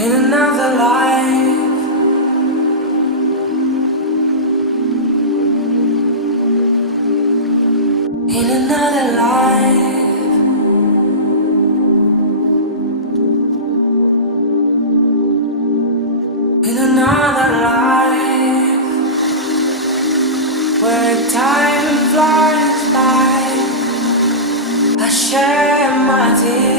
in another life, in another life, in another life, where time flies by. I share my tears.